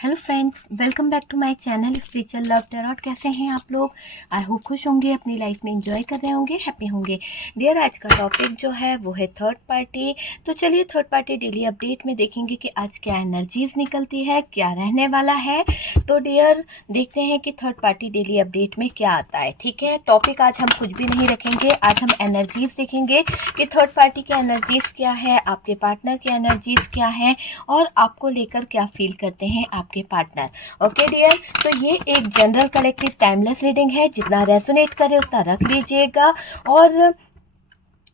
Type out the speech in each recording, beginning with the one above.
Hello friends, welcome back to my channel spiritual love tarot. कैसे हैं आप लोग? आई होप खुश होंगे, अपनी लाइफ में एंजॉय कर रहे होंगे, हैप्पी होंगे। डियर, आज का टॉपिक जो है वो है थर्ड पार्टी। तो चलिए थर्ड पार्टी डेली अपडेट में देखेंगे कि आज क्या एनर्जीज निकलती है, क्या रहने वाला है। तो डियर, देखते हैं कि थर्ड पार्टी डेली अपडेट में क्या आता है। ठीक है, टॉपिक आज हम कुछ भी नहीं रखेंगे, आज हम एनर्जीज देखेंगे कि थर्ड पार्टी की एनर्जीज क्या है, आपके पार्टनर की एनर्जीज क्या है और आपको लेकर क्या फील करते हैं आपके पार्टनर। ओके डियर, तो ये एक जनरल कलेक्टिव टाइमलेस रीडिंग है, जितना रेजोनेट करे उतना रख लीजिएगा। और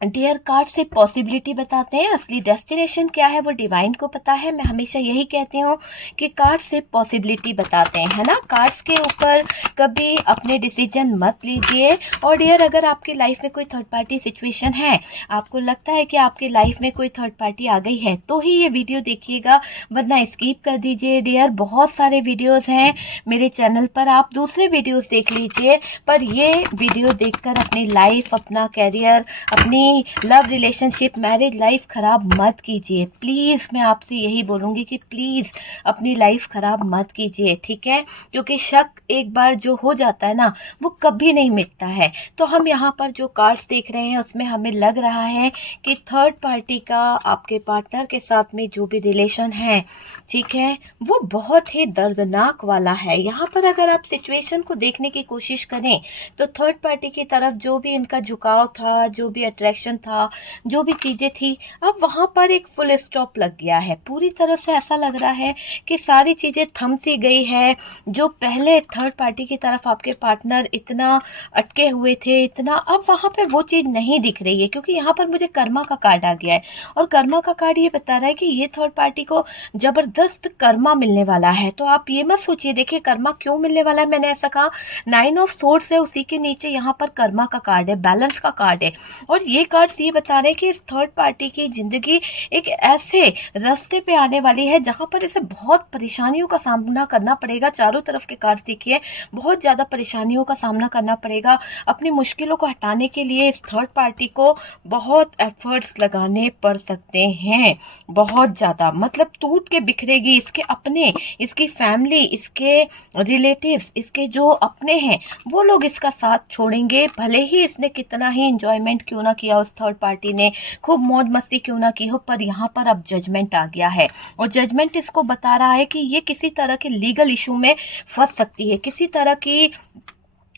डियर, कार्ड से पॉसिबिलिटी बताते हैं, असली डेस्टिनेशन क्या है वो डिवाइन को पता है। मैं हमेशा यही कहती हूँ कि कार्ड से पॉसिबिलिटी बताते हैं, है ना। कार्ड्स के ऊपर कभी अपने डिसीजन मत लीजिए। और डियर, अगर आपकी लाइफ में कोई थर्ड पार्टी सिचुएशन है, आपको लगता है कि आपकी लाइफ में कोई थर्ड पार्टी आ गई है, तो ही ये वीडियो देखिएगा, वरना स्किप कर दीजिए। डियर, बहुत सारे वीडियोज हैं मेरे चैनल पर, आप दूसरे वीडियोज देख लीजिए, पर ये वीडियो देखकर अपनी लाइफ, अपना कैरियर, अपनी लव रिलेशनशिप, मैरिज लाइफ खराब मत कीजिए। प्लीज मैं आपसे यही बोलूंगी कि प्लीज अपनी लाइफ खराब मत कीजिए, ठीक है। क्योंकि शक एक बार जो हो जाता है ना, वो कभी नहीं मिटता है। तो हम यहाँ पर जो कार्ड्स देख रहे हैं उसमें हमें लग रहा है कि थर्ड पार्टी का आपके पार्टनर के साथ में जो भी रिलेशन है, ठीक है, वो बहुत ही दर्दनाक वाला है। यहाँ पर अगर आप सिचुएशन को देखने की कोशिश करें तो थर्ड पार्टी की तरफ जो भी इनका झुकाव था, जो भी अट्रैक्शन था, जो भी चीजें थी, अब वहां पर एक फुल स्टॉप लग गया है। पूरी तरह से ऐसा लग रहा है कि सारी चीजें थम सी गई है। जो पहले थर्ड पार्टी की तरफ आपके पार्टनर इतना अटके हुए थे, इतना, अब वहां पे वो चीज नहीं दिख रही है। क्योंकि यहाँ पर मुझे कर्मा का कार्ड आ गया है और कर्मा का कार्ड ये बता रहा है कि ये थर्ड पार्टी को जबरदस्त कर्मा मिलने वाला है। तो आप ये मत सोचिए, देखिए कर्मा क्यों मिलने वाला है, मैंने ऐसा कहा, 9 ऑफ सोर्ड्स है, उसी के नीचे यहाँ पर कर्मा का कार्ड है, बैलेंस का कार्ड है। और ये कार्ड्स ये बता रहे हैं कि इस थर्ड पार्टी की जिंदगी एक ऐसे रास्ते पे आने वाली है जहां पर इसे बहुत परेशानियों का सामना करना पड़ेगा। चारों तरफ के कार्ड्स देखिए, बहुत ज्यादा परेशानियों का सामना करना पड़ेगा। अपनी मुश्किलों को हटाने के लिए इस थर्ड पार्टी को बहुत एफर्ट्स लगाने पड़ सकते हैं, बहुत ज्यादा, मतलब टूट के बिखरेगी। इसके अपने, इसकी फैमिली, इसके रिलेटिव्स, इसके जो अपने हैं, वो लोग इसका साथ छोड़ेंगे। भले ही इसने कितना ही इंजॉयमेंट क्यों ना किया, उस थर्ड पार्टी ने खूब मौज मस्ती क्यों ना की हो, पर यहाँ पर अब जजमेंट आ गया है। और जजमेंट इसको बता रहा है कि ये किसी तरह के लीगल इशू में फंस सकती है, किसी तरह की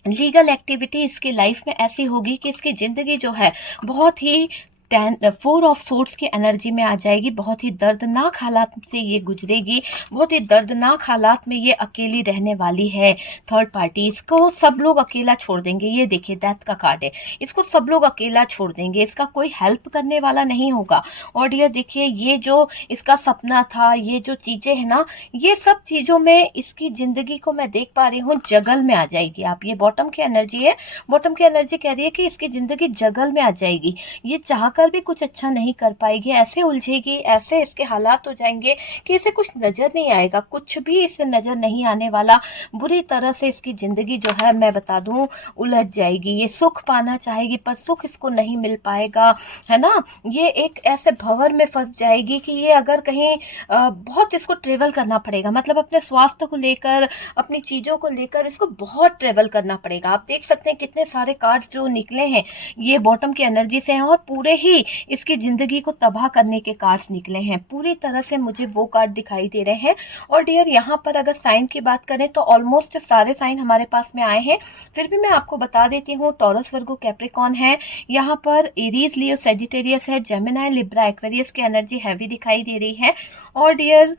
लीगल एक्टिविटी इसकी लाइफ में ऐसी होगी कि इसकी जिंदगी जो है बहुत ही 4 ऑफ सोर्ड्स की एनर्जी में आ जाएगी। बहुत ही दर्दनाक हालात से ये गुजरेगी, बहुत ही दर्दनाक हालात में ये अकेली रहने वाली है थर्ड पार्टी। इसको सब लोग अकेला छोड़ देंगे। ये देखिए, डेथ का कार्ड है, इसको सब लोग अकेला छोड़ देंगे, इसका कोई हेल्प करने वाला नहीं होगा। और डियर देखिए, ये जो इसका सपना था, ये जो चीजें है ना, ये सब चीजों में इसकी जिंदगी को मैं देख पा रही हूँ जगल में आ जाएगी। आप, ये बॉटम की एनर्जी है, बॉटम की एनर्जी कह रही है कि इसकी जिंदगी जगल में आ जाएगी। ये चाह कर भी कुछ अच्छा नहीं कर पाएगी, ऐसे उलझेगी, ऐसे इसके हालात हो जाएंगे कि इसे कुछ नजर नहीं आएगा, कुछ भी इसे नजर नहीं आने वाला। बुरी तरह से इसकी जिंदगी जो है, मैं बता दूं, उलझ जाएगी। ये सुख पाना चाहेगी पर सुख इसको नहीं मिल पाएगा, है ना। ये एक ऐसे भंवर में फंस जाएगी कि ये अगर कहीं बहुत इसको ट्रेवल करना पड़ेगा, मतलब अपने स्वास्थ्य को लेकर, अपनी चीजों को लेकर इसको बहुत ट्रेवल करना पड़ेगा। आप देख सकते हैं कितने सारे कार्ड्स जो निकले हैं ये बॉटम की एनर्जी से हैं, और पूरे ही इसकी जिंदगी को तबाह करने के कार्ड्स निकले हैं। पूरी तरह से मुझे वो कार्ड दिखाई दे रहे हैं। और डियर, यहाँ पर अगर साइन की बात करें तो ऑलमोस्ट सारे साइन हमारे पास में आए हैं, फिर भी मैं आपको बता देती हूँ। टॉरस, वर्गो, कैप्रिकॉर्न है, यहाँ पर एरीज, लियो, सेजिटेरियस है, जेमिनाई, लिब्रा, एक्वेरियस की एनर्जी हैवी दिखाई दे रही है। और डियर,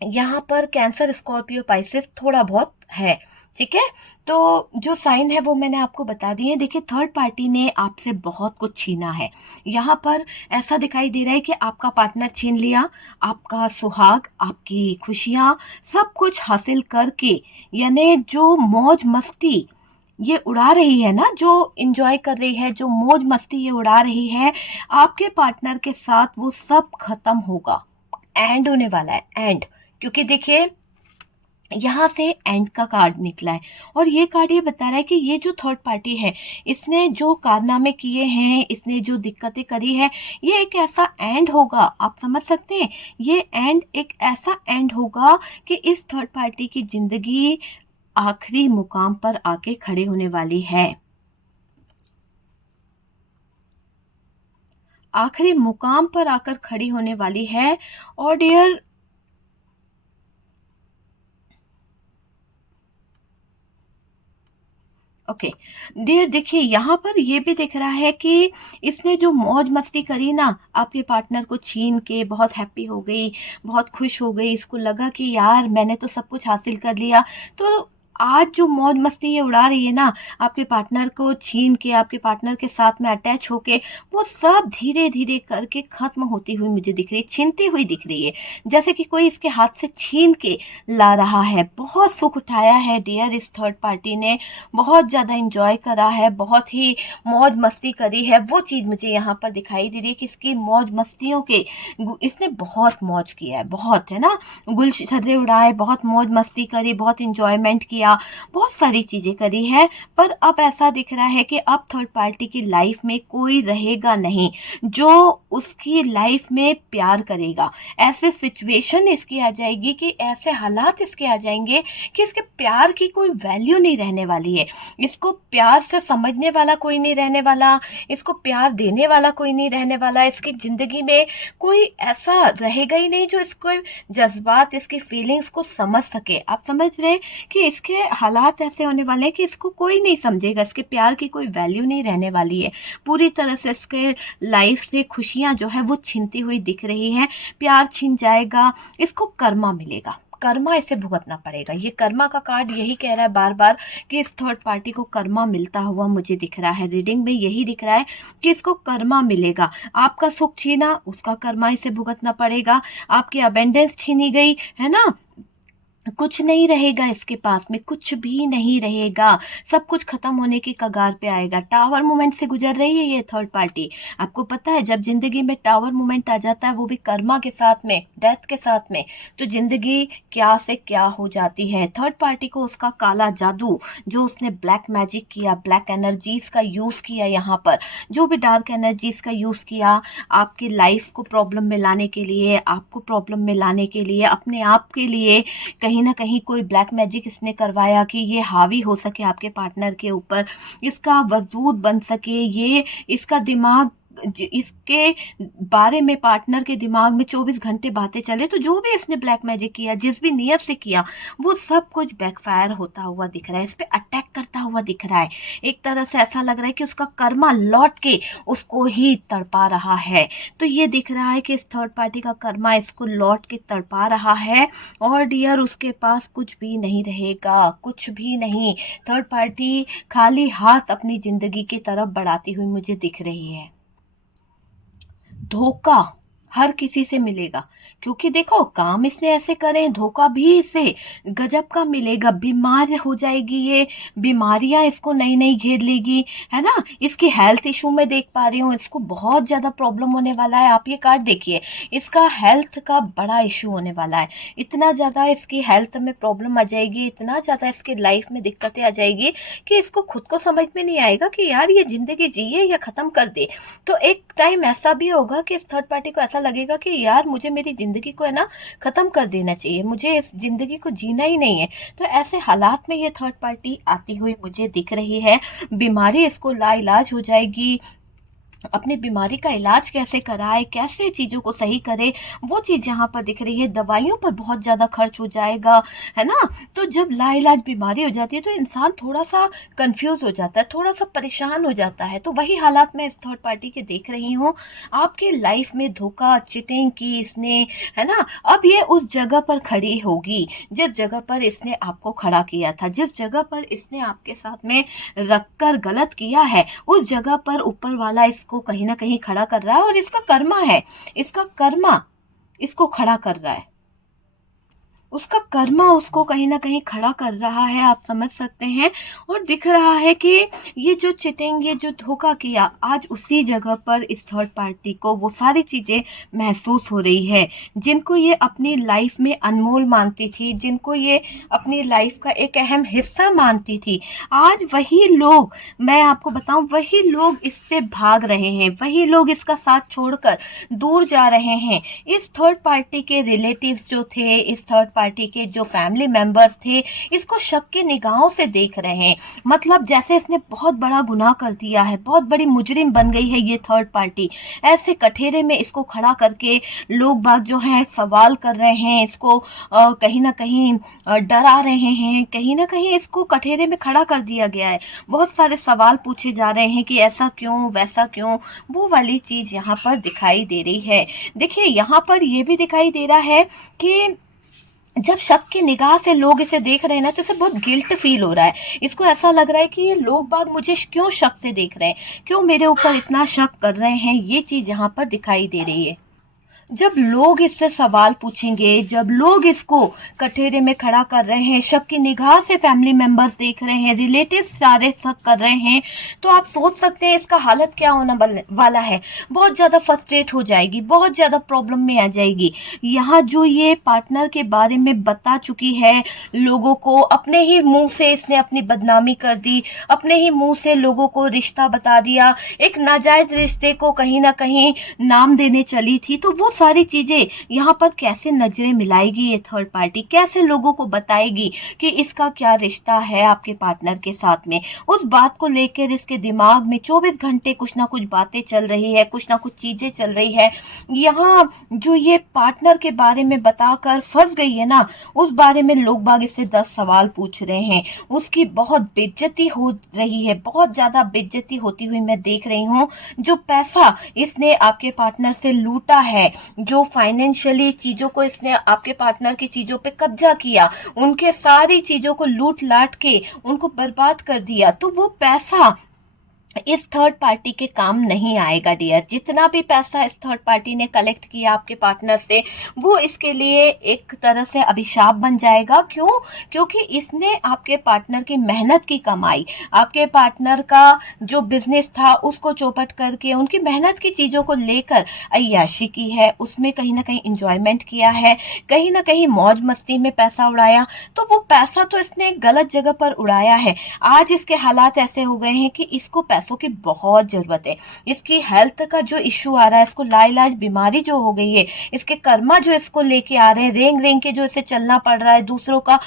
यहाँ पर कैंसर, स्कॉर्पियो, पाइसेस थोड़ा बहुत है, ठीक है। तो जो साइन है वो मैंने आपको बता दी है। देखिए, थर्ड पार्टी ने आपसे बहुत कुछ छीना है। यहाँ पर ऐसा दिखाई दे रहा है कि आपका पार्टनर छीन लिया आपका सुहाग, आपकी खुशियां, सब कुछ हासिल करके, यानी जो मौज मस्ती ये उड़ा रही है ना, जो इंजॉय कर रही है, जो मौज मस्ती ये उड़ा रही है आपके पार्टनर के साथ, वो सब खत्म होगा, एंड होने वाला है, एंड। क्योंकि देखिए, यहाँ से एंड का कार्ड निकला है और ये कार्ड ये बता रहा है कि ये जो थर्ड पार्टी है, इसने जो कारनामे किए हैं, इसने जो दिक्कतें करी है, ये एक ऐसा एंड होगा, आप समझ सकते हैं, ये एंड एक ऐसा एंड होगा कि इस थर्ड पार्टी की जिंदगी आखिरी मुकाम पर आके खड़े होने वाली है, आखिरी मुकाम पर आकर खड़ी होने वाली है। और डियर ओके डियर, देखिए यहाँ पर ये भी दिख रहा है कि इसने जो मौज मस्ती करी ना, आपके पार्टनर को छीन के बहुत हैप्पी हो गई, बहुत खुश हो गई, इसको लगा कि यार मैंने तो सब कुछ हासिल कर लिया। तो आज जो मौज मस्ती ये उड़ा रही है ना, आपके पार्टनर को छीन के, आपके पार्टनर के साथ में अटैच होके, वो सब धीरे धीरे करके खत्म होती हुई मुझे दिख रही है, छीनती हुई दिख रही है, जैसे कि कोई इसके हाथ से छीन के ला रहा है। बहुत सुख उठाया है डियर इस थर्ड पार्टी ने, बहुत ज़्यादा इंजॉय करा है, बहुत ही मौज मस्ती करी है। वो चीज़ मुझे यहाँ पर दिखाई दे रही है कि इसकी मौज मस्तियों के, इसने बहुत मौज किया है, बहुत, है ना, गुलछर्रे उड़ाए, बहुत मौज मस्ती करी, बहुत इंजॉयमेंट किया, बहुत सारी चीजें करी है। पर अब ऐसा दिख रहा है कि अब थर्ड पार्टी की लाइफ में कोई रहेगा नहीं जो उसकी लाइफ में प्यार करेगा। ऐसे सिचुएशन इसकी आ जाएगी कि ऐसे हालात इसके आ जाएंगे कि इसके प्यार की कोई वैल्यू नहीं रहने वाली है, इसको प्यार से समझने वाला कोई नहीं रहने वाला, इसको प्यार देने वाला कोई नहीं रहने वाला, इसकी जिंदगी में कोई ऐसा रहेगा ही नहीं जो इसको जज्बात, इसकी फीलिंग्स को समझ सके। आप समझ रहे हैं कि इसके हालात ऐसे होने वाले हैं कि इसको कोई नहीं समझेगा, इसके प्यार की कोई वैल्यू नहीं रहने वाली है, पूरी तरह से इसके लाइफ से खुशियां जो है वो छीनती हुई दिख रही है, प्यार छिन जाएगा, इसको कर्मा मिलेगा, कर्मा इसे भुगतना पड़ेगा। ये कर्मा का कार्ड यही कह रहा है बार बार कि इस थर्ड पार्टी को कर्मा मिलता हुआ मुझे दिख रहा है, रीडिंग में यही दिख रहा है कि इसको कर्मा मिलेगा। आपका सुख छीना, उसका कर्मा इसे भुगतना पड़ेगा, आपकी अबेंडेंस छीनी गई है ना, कुछ नहीं रहेगा इसके पास में, कुछ भी नहीं रहेगा, सब कुछ खत्म होने की कगार पे आएगा। टावर मोमेंट से गुजर रही है ये थर्ड पार्टी। आपको पता है जब जिंदगी में टावर मोमेंट आ जाता है, वो भी कर्मा के साथ में, डेथ के साथ में, तो जिंदगी क्या से क्या हो जाती है। थर्ड पार्टी को उसका काला जादू, जो उसने ब्लैक मैजिक किया, ब्लैक एनर्जीज का यूज किया, यहाँ पर जो भी डार्क एनर्जीज का यूज किया, आपकी लाइफ को प्रॉब्लम में लाने के लिए, आपको प्रॉब्लम में लाने के लिए, अपने आप के लिए कहीं ना कहीं कोई ब्लैक मैजिक इसने करवाया कि ये हावी हो सके आपके पार्टनर के ऊपर, इसका वजूद बन सके, ये इसका दिमाग, इसके बारे में पार्टनर के दिमाग में 24 घंटे बातें चले। तो जो भी इसने ब्लैक मैजिक किया, जिस भी नियत से किया, वो सब कुछ बैकफायर होता हुआ दिख रहा है, इस पे अटैक करता हुआ दिख रहा है। एक तरह से ऐसा लग रहा है कि उसका कर्मा लौट के उसको ही तड़पा रहा है। तो ये दिख रहा है कि इस थर्ड पार्टी का कर्मा इसको लौट के तड़पा रहा है और डियर उसके पास कुछ भी नहीं रहेगा, कुछ भी नहीं। थर्ड पार्टी खाली हाथ अपनी जिंदगी की तरफ बढ़ाती हुई मुझे दिख रही है। धोखा हर किसी से मिलेगा, क्योंकि देखो काम इसने ऐसे करे, धोखा भी इसे गजब का मिलेगा। बीमार हो जाएगी ये, बीमारियां इसको नई नई घेर लेगी, है ना। इसकी हेल्थ इशू में देख पा रही हूँ, इसको बहुत ज्यादा प्रॉब्लम होने वाला है। आप ये कार्ड देखिए, इसका हेल्थ का बड़ा इशू होने वाला है, इतना ज्यादा इसकी हेल्थ में प्रॉब्लम आ जाएगी, इतना ज्यादा इसकी लाइफ में दिक्कतें आ जाएगी कि इसको खुद को समझ में नहीं आएगा कि यार ये जिंदगी जिए या खत्म कर दे। तो एक टाइम ऐसा भी होगा कि इस थर्ड पार्टी को ऐसा लगेगा कि यार मुझे मेरी जिंदगी को है ना खत्म कर देना चाहिए, मुझे इस जिंदगी को जीना ही नहीं है। तो ऐसे हालात में ये थर्ड पार्टी आती हुई मुझे दिख रही है। बीमारी इसको लाइलाज हो जाएगी, अपनी बीमारी का इलाज कैसे कराए, कैसे चीजों को सही करे, वो चीज यहाँ पर दिख रही है। दवाइयों पर बहुत ज्यादा खर्च हो जाएगा, है ना। तो जब लाइलाज बीमारी हो जाती है तो इंसान थोड़ा सा कंफ्यूज हो जाता है, थोड़ा सा परेशान हो जाता है। तो वही हालात मैं इस थर्ड पार्टी के देख रही हूँ। आपके लाइफ में धोखा, चिटिंग की इसने, है ना। अब ये उस जगह पर खड़ी होगी जिस जगह पर इसने आपको खड़ा किया था, जिस जगह पर इसने आपके साथ में रखकर गलत किया है, उस जगह पर ऊपर वाला इसको कहीं ना कहीं खड़ा कर रहा है और इसका कर्मा है, इसका कर्मा इसको खड़ा कर रहा है। उसका कर्मा उसको कहीं न कहीं खड़ा कर रहा है, आप समझ सकते हैं। और दिख रहा है कि ये जो चीटिंग, ये जो धोखा किया, आज उसी जगह पर इस थर्ड पार्टी को वो सारी चीज़ें महसूस हो रही है, जिनको ये अपनी लाइफ में अनमोल मानती थी, जिनको ये अपनी लाइफ का एक अहम हिस्सा मानती थी। आज वही लोग, मैं आपको बताऊँ, वही लोग इससे भाग रहे हैं, वही लोग इसका साथ छोड़कर दूर जा रहे हैं। इस थर्ड पार्टी के रिलेटिव्स जो थे, इस थर्ड पार्टी के जो फैमिली मेंबर्स थे, इसको शक की निगाहों से देख रहे हैं। मतलब जैसे इसने बहुत बड़ा गुनाह कर दिया है, बहुत बड़ी मुजरिम बन गई है ये थर्ड पार्टी। ऐसे कठेरे में इसको खड़ा करके लोग बाग जो हैं सवाल कर रहे हैं, इसको कहीं ना कहीं डरा रहे हैं, कहीं ना कहीं इसको कठेरे में खड़ा कर दिया गया है। बहुत सारे सवाल पूछे जा रहे हैं कि ऐसा क्यों, वैसा क्यों, वो वाली चीज यहाँ पर दिखाई दे रही है। देखिए यहाँ पर ये भी दिखाई दे रहा है कि जब शक की निगाह से लोग इसे देख रहे हैं ना, तो इसे बहुत गिल्ट फील हो रहा है। इसको ऐसा लग रहा है कि ये लोग बाग मुझे क्यों शक से देख रहे हैं, क्यों मेरे ऊपर इतना शक कर रहे हैं। ये चीज यहाँ पर दिखाई दे रही है। जब लोग इससे सवाल पूछेंगे, जब लोग इसको कठेरे में खड़ा कर रहे हैं, शक की निगाह से फैमिली मेंबर्स देख रहे हैं, रिलेटिव्स सारे शक कर रहे हैं, तो आप सोच सकते हैं इसका हालत क्या होने वाला है। बहुत ज्यादा फ्रस्ट्रेट हो जाएगी, बहुत ज्यादा प्रॉब्लम में आ जाएगी। यहाँ जो ये पार्टनर के बारे में बता चुकी है लोगों को, अपने ही मुंह से इसने अपनी बदनामी कर दी, अपने ही मुंह से लोगों को रिश्ता बता दिया, एक नाजायज रिश्ते को कहीं ना कहीं नाम देने चली थी। तो वो सारी चीजें यहाँ पर कैसे नजरें मिलाएगी ये थर्ड पार्टी, कैसे लोगों को बताएगी कि इसका क्या रिश्ता है आपके पार्टनर के साथ में। उस बात को लेकर इसके दिमाग में 24 घंटे कुछ ना कुछ बातें चल रही है, कुछ ना कुछ चीजें चल रही है। यहाँ जो ये पार्टनर के बारे में बताकर फंस गई है ना, उस बारे में लोग बाग इससे 10 सवाल पूछ रहे हैं। उसकी बहुत बेइज्जती हो रही है, बहुत ज्यादा बेइज्जती होती हुई मैं देख रही हूँ। जो पैसा इसने आपके पार्टनर से लूटा है, जो फाइनेंशियली चीजों को इसने आपके पार्टनर की चीजों पे कब्जा किया, उनके सारी चीजों को लूट लाट के उनको बर्बाद कर दिया, तो वो पैसा इस थर्ड पार्टी के काम नहीं आएगा डियर। जितना भी पैसा इस थर्ड पार्टी ने कलेक्ट किया आपके पार्टनर से, वो इसके लिए एक तरह से अभिशाप बन जाएगा। क्यों? क्योंकि इसने आपके पार्टनर की मेहनत की कमाई, आपके पार्टनर का जो बिजनेस था उसको चौपट करके उनकी मेहनत की चीजों को लेकर अय्याशी की है, उसमें कहीं ना कहीं इंजॉयमेंट किया है, कहीं ना कहीं मौज मस्ती में पैसा उड़ाया। तो वो पैसा तो इसने गलत जगह पर उड़ाया है। आज इसके हालात ऐसे हो गए हैं कि इसको पैसों की बहुत जरूरत है। इसकी हेल्थ का जो इश्यू आ रहा है, इसको लाइलाज बीमारी जो हो गई है, इसके कर्मा जो इसको लेके आ रहे हैं, रेंग रेंग के जो इसे चलना पड़ रहा है, दूसरों का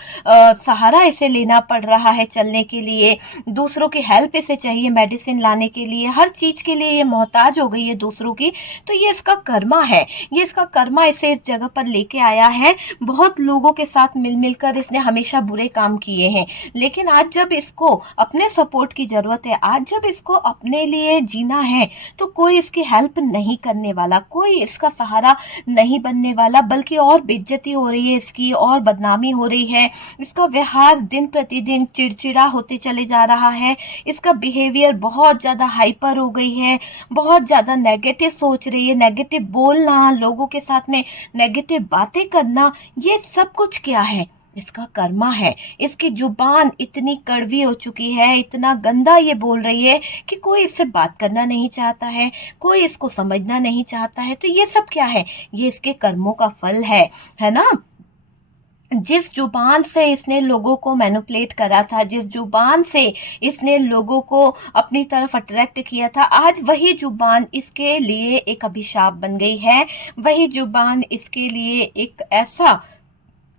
सहारा इसे लेना पड़ रहा है चलने के लिए, दूसरों की हेल्प इसे चाहिए मेडिसिन लाने के लिए, हर चीज के लिए ये मोहताज हो गई है दूसरों की। तो ये इसका कर्मा है, ये इसका कर्मा इसे इस जगह पर लेके आया है। बहुत लोगों के साथ मिल मिलकर इसने हमेशा बुरे काम किए हैं, लेकिन आज जब इसको अपने सपोर्ट की जरूरत है, आज जब इसको अपने लिए जीना है, तो कोई इसकी हेल्प नहीं करने वाला, कोई इसका सहारा नहीं बनने वाला, बल्कि और बेइज्जती हो रही है इसकी, और बदनामी हो रही है। इसका व्यवहार दिन प्रतिदिन चिड़चिड़ा होते चले जा रहा है, इसका बिहेवियर बहुत ज्यादा हाइपर हो गई है, बहुत ज्यादा नेगेटिव सोच रही है, नेगेटिव बोलना, लोगों के साथ में नेगेटिव बातें करना, ये सब कुछ क्या है? इसका कर्मा है। इसकी जुबान इतनी कड़वी हो चुकी है, इतना गंदा ये बोल रही है कि कोई इससे बात करना नहीं चाहता है, कोई इसको समझना नहीं चाहता है। तो ये सब क्या है? ये इसके कर्मों का फल है ना। जिस जुबान से इसने लोगों को मैनिपुलेट करा था, जिस जुबान से इसने लोगों को अपनी तरफ अट्रैक्ट किया था, आज वही जुबान इसके लिए एक अभिशाप बन गई है। वही जुबान इसके लिए एक ऐसा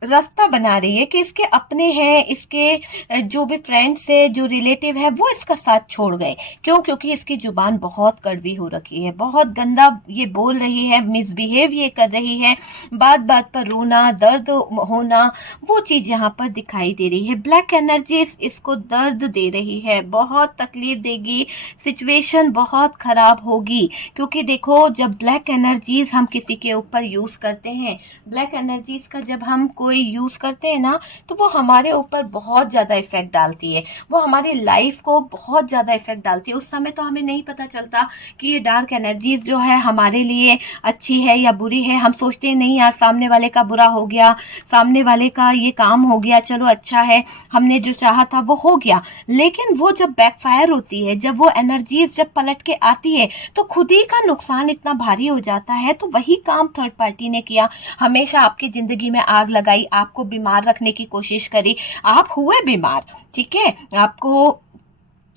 रास्ता बना रही है कि इसके अपने हैं, इसके जो भी फ्रेंड्स है, जो रिलेटिव है, वो इसका साथ छोड़ गए। क्यों? क्योंकि इसकी जुबान बहुत कड़वी हो रखी है, बहुत गंदा ये बोल रही है, मिसबिहेव ये कर रही है, बात बात पर रोना, दर्द होना, वो चीज यहाँ पर दिखाई दे रही है। ब्लैक एनर्जी इसको दर्द दे रही है, बहुत तकलीफ देगी, सिचुएशन बहुत खराब होगी। क्योंकि देखो, जब ब्लैक एनर्जीज हम किसी के ऊपर यूज करते हैं, ब्लैक एनर्जीज का जब हम कोई यूज करते हैं ना, तो वो हमारे ऊपर बहुत ज्यादा इफेक्ट डालती है, वो हमारी लाइफ को बहुत ज्यादा इफेक्ट डालती है। उस समय तो हमें नहीं पता चलता कि ये डार्क एनर्जीज जो है हमारे लिए अच्छी है या बुरी है। हम सोचते हैं नहीं यार, सामने वाले का बुरा हो गया, सामने वाले का ये काम हो गया, चलो अच्छा है, हमने जो चाहा था वो हो गया। लेकिन वो जब बैकफायर होती है, जब वो एनर्जीज जब पलट के आती है, तो खुद ही का नुकसान इतना भारी हो जाता है। तो वही काम थर्ड पार्टी ने किया, हमेशा आपकी जिंदगी में आग लगाई, आपको बीमार रखने की कोशिश करी, आप हुए बीमार, ठीक है, आपको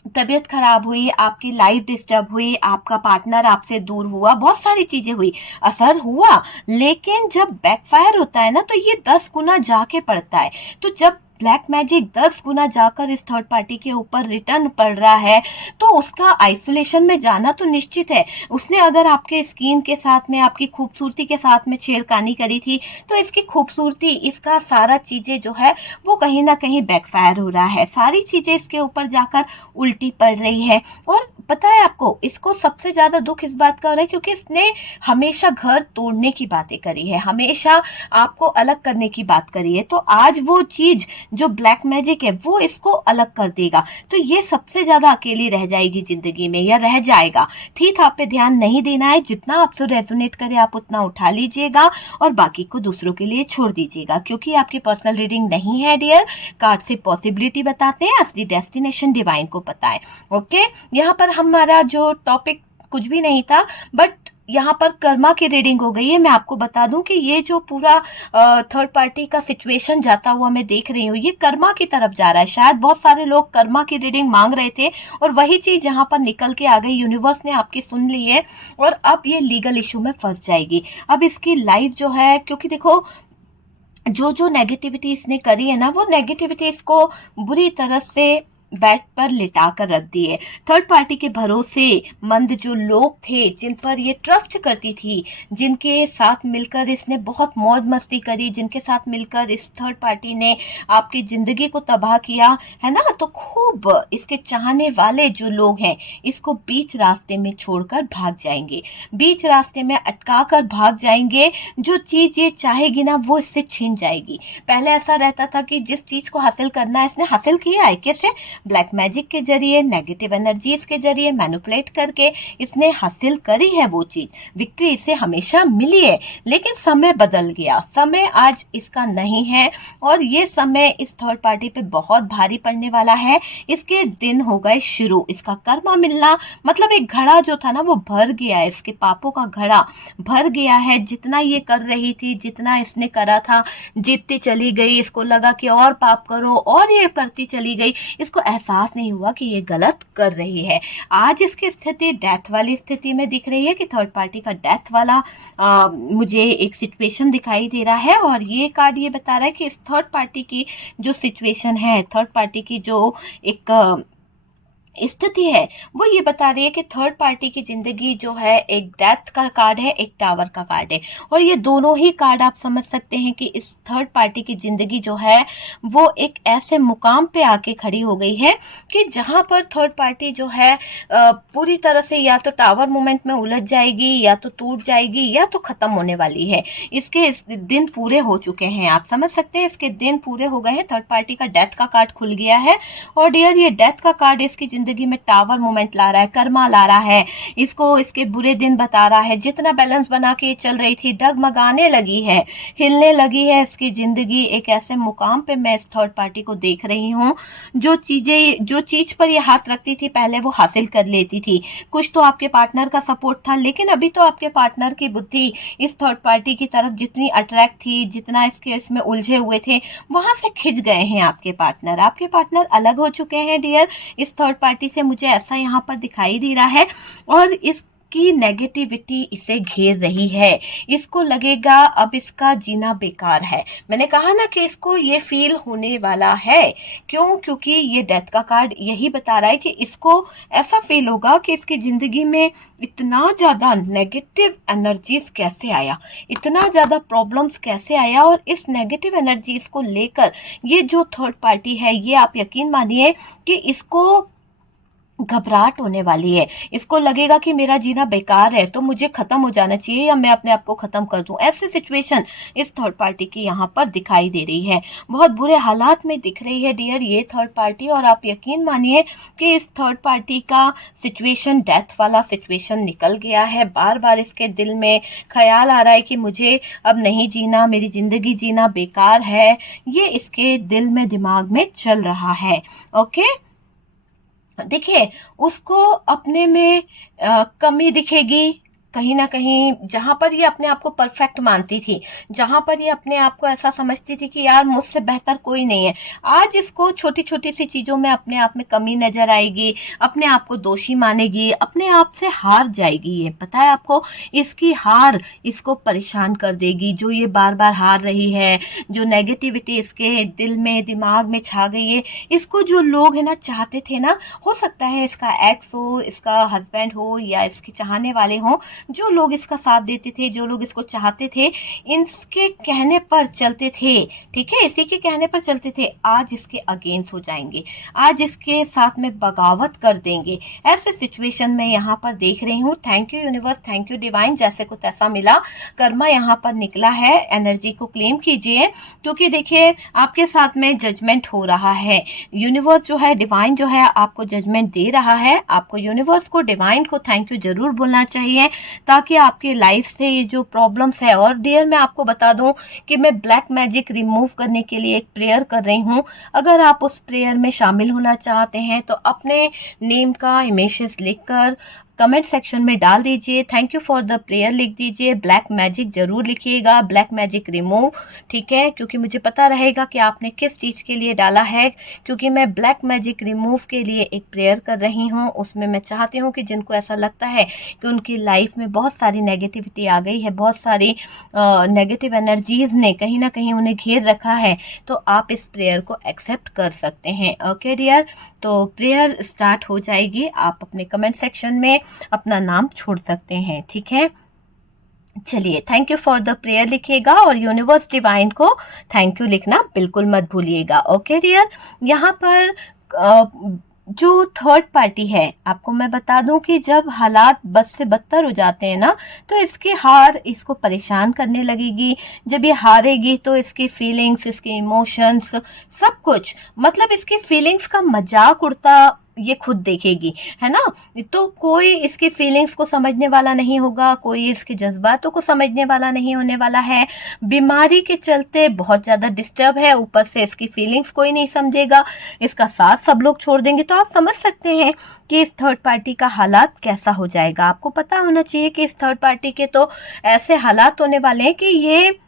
तबीयत खराब हुई, आपकी लाइफ डिस्टर्ब हुई, आपका पार्टनर आपसे दूर हुआ, बहुत सारी चीजें हुई, असर हुआ। लेकिन जब बैकफायर होता है ना, तो ये 10 गुना जाके पड़ता है। तो जब ब्लैक मैजिक 10 गुना जाकर इस थर्ड पार्टी के ऊपर रिटर्न पड़ रहा है, तो उसका आइसोलेशन में जाना तो निश्चित है। उसने अगर आपके स्किन के साथ में, आपकी खूबसूरती के साथ में छेड़खानी करी थी, तो इसकी खूबसूरती, इसका सारा चीजें जो है वो कहीं ना कहीं बैकफायर हो रहा है, सारी चीजें इसके ऊपर जाकर उल्टी पड़ रही है। और पता है आपको, इसको सबसे ज्यादा दुख इस बात का हो रहा है क्योंकि इसने हमेशा घर तोड़ने की बातें करी है, हमेशा आपको अलग करने की बात करी है। तो आज वो चीज जो ब्लैक मैजिक है वो इसको अलग कर देगा, तो ये सबसे ज्यादा अकेली रह जाएगी जिंदगी में, या रह जाएगा। ठीक, आप पे ध्यान नहीं देना है, जितना आपसे रेजोनेट करे आप उतना उठा लीजिएगा और बाकी को दूसरों के लिए छोड़ दीजिएगा, क्योंकि आपकी पर्सनल रीडिंग नहीं है डियर। कार्ड से पॉसिबिलिटी बताते हैं, असली डेस्टिनेशन डिवाइन को पता है। ओके, यहाँ पर हमारा जो टॉपिक कुछ भी नहीं था, बट यहाँ पर कर्मा की रीडिंग हो गई है। मैं आपको बता दूं कि ये जो पूरा थर्ड पार्टी का सिचुएशन जाता हुआ मैं देख रही हूँ, ये कर्मा की तरफ जा रहा है। शायद बहुत सारे लोग कर्मा की रीडिंग मांग रहे थे और वही चीज यहाँ पर निकल के आ गई, यूनिवर्स ने आपकी सुन ली है और अब ये लीगल इशू में फंस जाएगी। अब इसकी लाइफ जो है, क्योंकि देखो जो जो नेगेटिविटी इसने करी है ना, वो नेगेटिविटी इसको बुरी तरह से बेड पर लिटा कर रख दी है। थर्ड पार्टी के भरोसे मंद जो लोग थे, जिन पर ये ट्रस्ट करती थी, जिनके साथ मिलकर इसने बहुत मौज मस्ती करी, जिनके साथ मिलकर इस थर्ड पार्टी ने आपकी जिंदगी को तबाह किया है ना, तो खूब इसके चाहने वाले जो लोग हैं इसको बीच रास्ते में छोड़कर भाग जाएंगे, बीच रास्ते में अटका कर भाग जाएंगे। जो चीज ये चाहेगी ना वो इससे छीन जाएगी। पहले ऐसा रहता था कि जिस चीज को हासिल करना है, इसने हासिल किया है, कैसे? ब्लैक मैजिक के जरिए, नेगेटिव एनर्जीज के जरिए मैनिपुलेट करके इसने हासिल करी है वो चीज, विक्ट्री इसे हमेशा मिली है। लेकिन समय बदल गया, समय आज इसका नहीं है और ये समय इस थर्ड पार्टी पे बहुत भारी पड़ने वाला है। इसके दिन हो गए शुरू, इसका कर्मा मिलना मतलब एक घड़ा जो था ना वो भर गया है, इसके पापों का घड़ा भर गया है। जितना ये कर रही थी, जितना इसने करा था, जीतती चली गई, इसको लगा कि और पाप करो और ये करती चली गई, इसको एहसास नहीं हुआ कि ये गलत कर रही है। आज इसकी स्थिति डेथ वाली स्थिति में दिख रही है कि थर्ड पार्टी का डेथ वाला मुझे एक सिचुएशन दिखाई दे रहा है। और ये कार्ड ये बता रहा है कि इस थर्ड पार्टी की जो सिचुएशन है, थर्ड पार्टी की जो एक स्थिति है, वो ये बता रही है कि थर्ड पार्टी की जिंदगी जो है एक डेथ का कार्ड है, एक टावर का कार्ड है। और ये दोनों ही कार्ड आप समझ सकते हैं कि इस थर्ड पार्टी की जिंदगी जो है वो एक ऐसे मुकाम पे आके खड़ी हो गई है कि जहां पर थर्ड पार्टी जो है पूरी तरह से या तो टावर मूवमेंट में उलझ जाएगी, या तो टूट जाएगी, या तो खत्म होने वाली है। इसके दिन पूरे हो चुके हैं, आप समझ सकते हैं, इसके दिन पूरे हो गए हैं। थर्ड पार्टी का डेथ का कार्ड खुल गया है और डियर ये डेथ का कार्ड इसकी जिंदगी में टावर मोमेंट ला रहा है, कर्मा ला रहा है, इसको इसके बुरे दिन बता रहा है। जितना बैलेंस बना के चल रही थी डगमगाने लगी है, हिलने लगी है इसकी जिंदगी। एक ऐसे मुकाम पे मैं इस थर्ड पार्टी को देख रही हूँ जो चीज पर ये हाथ रखती थी पहले वो हासिल कर लेती थी। कुछ तो आपके पार्टनर का सपोर्ट था, लेकिन अभी तो आपके पार्टनर की बुद्धि इस थर्ड पार्टी की तरफ जितनी अट्रैक्ट थी, जितना इसके इसमें उलझे हुए थे, वहां से खिंच गए हैं आपके पार्टनर। आपके पार्टनर अलग हो चुके हैं डियर इस थर्ड पार्टी से, मुझे ऐसा यहाँ पर दिखाई दे रहा है। और इसकी नेगेटिविटी इसे घेर रही है, इसको लगेगा अब इसका जीना बेकार है। मैंने कहा ना कि इसको ये फील होने वाला है। क्यों? क्योंकि ये डेथ का कार्ड यही बता रहा है कि इसको ऐसा फील होगा कि इसकी जिंदगी में इतना ज्यादा नेगेटिव एनर्जीज कैसे आया, इतना ज्यादा प्रॉब्लम्स कैसे आया। और इस नेगेटिव एनर्जीज को लेकर ये जो थर्ड पार्टी है, ये आप यकीन मानिए कि इसको घबराहट होने वाली है, इसको लगेगा कि मेरा जीना बेकार है, तो मुझे खत्म हो जाना चाहिए या मैं अपने आप को खत्म कर दूं। ऐसी सिचुएशन इस थर्ड पार्टी की यहाँ पर दिखाई दे रही है, बहुत बुरे हालात में दिख रही है डियर ये थर्ड पार्टी। और आप यकीन मानिए कि इस थर्ड पार्टी का सिचुएशन डेथ वाला सिचुएशन निकल गया है। बार बार इसके दिल में ख्याल आ रहा है कि मुझे अब नहीं जीना, मेरी जिंदगी जीना बेकार है, ये इसके दिल में दिमाग में चल रहा है। ओके, देखिए उसको अपने में कमी दिखेगी कहीं ना कहीं, जहां पर ये अपने आप को परफेक्ट मानती थी, जहां पर ये अपने आप को ऐसा समझती थी कि यार मुझसे बेहतर कोई नहीं है, आज इसको छोटी छोटी सी चीजों में अपने आप में कमी नजर आएगी, अपने आप को दोषी मानेगी, अपने आप से हार जाएगी। ये पता है आपको, इसकी हार इसको परेशान कर देगी। जो ये बार बार हार रही है, जो नेगेटिविटी इसके दिल में दिमाग में छा गई है, इसको जो लोग है ना चाहते थे ना, हो सकता है इसका एक्स हो, इसका हस्बैंड हो, या इसके चाहने वाले हो, जो लोग इसका साथ देते थे, जो लोग इसको चाहते थे, इसके कहने पर चलते थे, ठीक है, इसी के कहने पर चलते थे, आज इसके अगेंस्ट हो जाएंगे, आज इसके साथ में बगावत कर देंगे। ऐसे सिचुएशन में यहाँ पर देख रही हूँ। Thank you universe, thank you divine, जैसे को तैसा मिला, कर्मा यहाँ पर निकला है। एनर्जी को क्लेम कीजिए, क्योंकि देखिए आपके साथ में जजमेंट हो रहा है। यूनिवर्स जो है, डिवाइन जो है, आपको जजमेंट दे रहा है। आपको यूनिवर्स को, डिवाइन को थैंक यू जरूर बोलना चाहिए, ताकि आपकी लाइफ से ये जो प्रॉब्लम्स है। और डियर मैं आपको बता दूं कि मैं ब्लैक मैजिक रिमूव करने के लिए एक प्रेयर कर रही हूं। अगर आप उस प्रेयर में शामिल होना चाहते हैं तो अपने नेम का इमेजेस लिखकर कमेंट सेक्शन में डाल दीजिए। Thank you for the prayer लिख दीजिए, ब्लैक मैजिक जरूर लिखिएगा, ब्लैक मैजिक रिमूव, ठीक है, क्योंकि मुझे पता रहेगा कि आपने किस चीज के लिए डाला है। क्योंकि मैं ब्लैक मैजिक रिमूव के लिए एक प्रेयर कर रही हूँ, उसमें मैं चाहती हूँ कि जिनको ऐसा लगता है कि उनकी लाइफ में बहुत सारी नेगेटिविटी आ गई है, बहुत सारी नेगेटिव एनर्जीज ने कहीं ना कहीं उन्हें घेर रखा है, तो आप इस प्रेयर को एक्सेप्ट कर सकते हैं। ओके डियर, तो प्रेयर स्टार्ट हो जाएगी। आप अपने कमेंट सेक्शन में अपना नाम छोड़ सकते हैं, ठीक है। चलिए, thank you for the prayer लिखिएगा, और यूनिवर्स डिवाइन को थैंक यू लिखना बिल्कुल मत भूलिएगा। ओके डियर, यहाँ पर जो थर्ड पार्टी है, आपको मैं बता दूं कि जब हालात बद से बदतर हो जाते हैं ना, तो इसकी हार इसको परेशान करने लगेगी। जब ये हारेगी तो इसकी फीलिंग्स, इसके इमोशंस, सब कुछ, मतलब इसकी फीलिंग्स का मजाक उड़ता ये खुद देखेगी, है ना। तो कोई इसकी फीलिंग्स को समझने वाला नहीं होगा, कोई इसके जज्बातों को समझने वाला नहीं होने वाला है। बीमारी के चलते बहुत ज्यादा डिस्टर्ब है, ऊपर से इसकी फीलिंग्स कोई नहीं समझेगा, इसका साथ सब लोग छोड़ देंगे। तो आप समझ सकते हैं कि इस थर्ड पार्टी का हालात कैसा हो जाएगा। आपको पता होना चाहिए कि इस थर्ड पार्टी के तो ऐसे हालात होने वाले हैं कि ये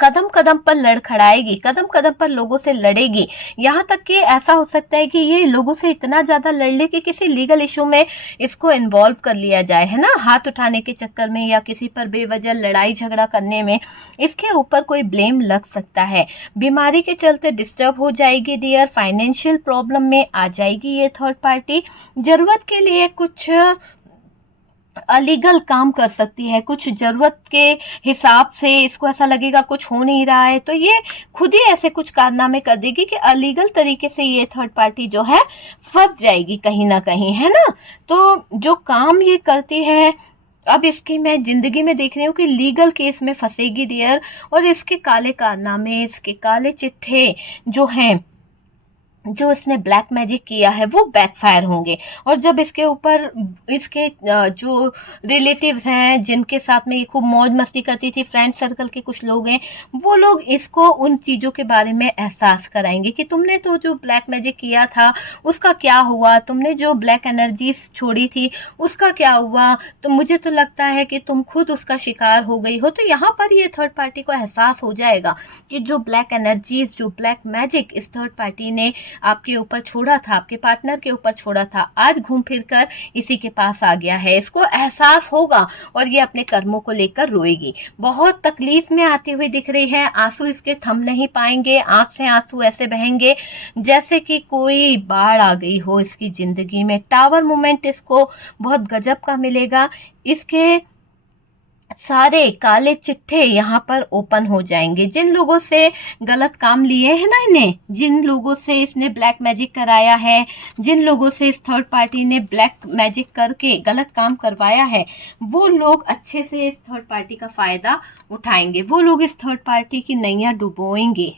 कदम कदम पर लड़खड़ाएगी, कदम कदम पर लोगों से लड़ेगी। यहाँ तक कि ऐसा हो सकता है कि ये लोगों से इतना ज्यादा लड़ ले कि किसी लीगल इशू में इसको इन्वॉल्व कर लिया जाए, है ना, हाथ उठाने के चक्कर में या किसी पर बेवजह लड़ाई झगड़ा करने में इसके ऊपर कोई ब्लेम लग सकता है। बीमारी के चलते डिस्टर्ब हो जाएगी डियर, फाइनेंशियल प्रॉब्लम में आ जाएगी ये थर्ड पार्टी, जरूरत के लिए कुछ अलीगल काम कर सकती है, कुछ जरूरत के हिसाब से इसको ऐसा लगेगा कुछ हो नहीं रहा है, तो ये खुद ही ऐसे कुछ कारनामे कर देगी कि अलीगल तरीके से ये थर्ड पार्टी जो है फंस जाएगी कहीं ना कहीं, है ना। तो जो काम ये करती है, अब इसकी मैं जिंदगी में देख रही हूँ कि लीगल केस में फंसेगी डियर, और इसके काले कारनामे, इसके काले चिट्ठे जो हैं, जो इसने ब्लैक मैजिक किया है, वो बैकफायर होंगे। और जब इसके ऊपर इसके जो रिलेटिव्स हैं, जिनके साथ में ये खूब मौज मस्ती करती थी, फ्रेंड सर्कल के कुछ लोग हैं, वो लोग इसको उन चीजों के बारे में एहसास कराएंगे कि तुमने तो जो ब्लैक मैजिक किया था उसका क्या हुआ, तुमने जो ब्लैक एनर्जीज छोड़ी थी उसका क्या हुआ, तो मुझे तो लगता है कि तुम खुद उसका शिकार हो गई हो। तो यहाँ पर ये थर्ड पार्टी को एहसास हो जाएगा कि जो ब्लैक एनर्जीज, जो ब्लैक मैजिक इस थर्ड पार्टी ने आपके ऊपर छोड़ा था, आपके पार्टनर के ऊपर छोड़ा था, आज घूम फिर कर इसी के पास आ गया है। इसको एहसास होगा और ये अपने कर्मों को लेकर रोएगी। बहुत तकलीफ में आती हुई दिख रही है, आंसू इसके थम नहीं पाएंगे, आंख से आंसू ऐसे बहेंगे जैसे कि कोई बाढ़ आ गई हो इसकी जिंदगी में। टावर मोमेंट इसको बहुत गजब का मिलेगा। इसके सारे काले चिट्ठे यहाँ पर ओपन हो जाएंगे। जिन लोगों से गलत काम लिए हैं ना इन्हें, जिन लोगों से इसने ब्लैक मैजिक कराया है, जिन लोगों से इस थर्ड पार्टी ने ब्लैक मैजिक करके गलत काम करवाया है, वो लोग अच्छे से इस थर्ड पार्टी का फायदा उठाएंगे। वो लोग इस थर्ड पार्टी की नैया डुबोएंगे।